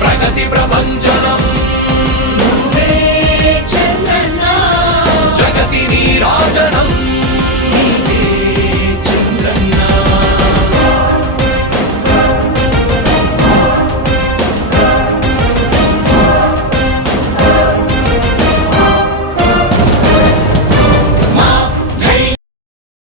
ప్రగతి ప్రపంచనం.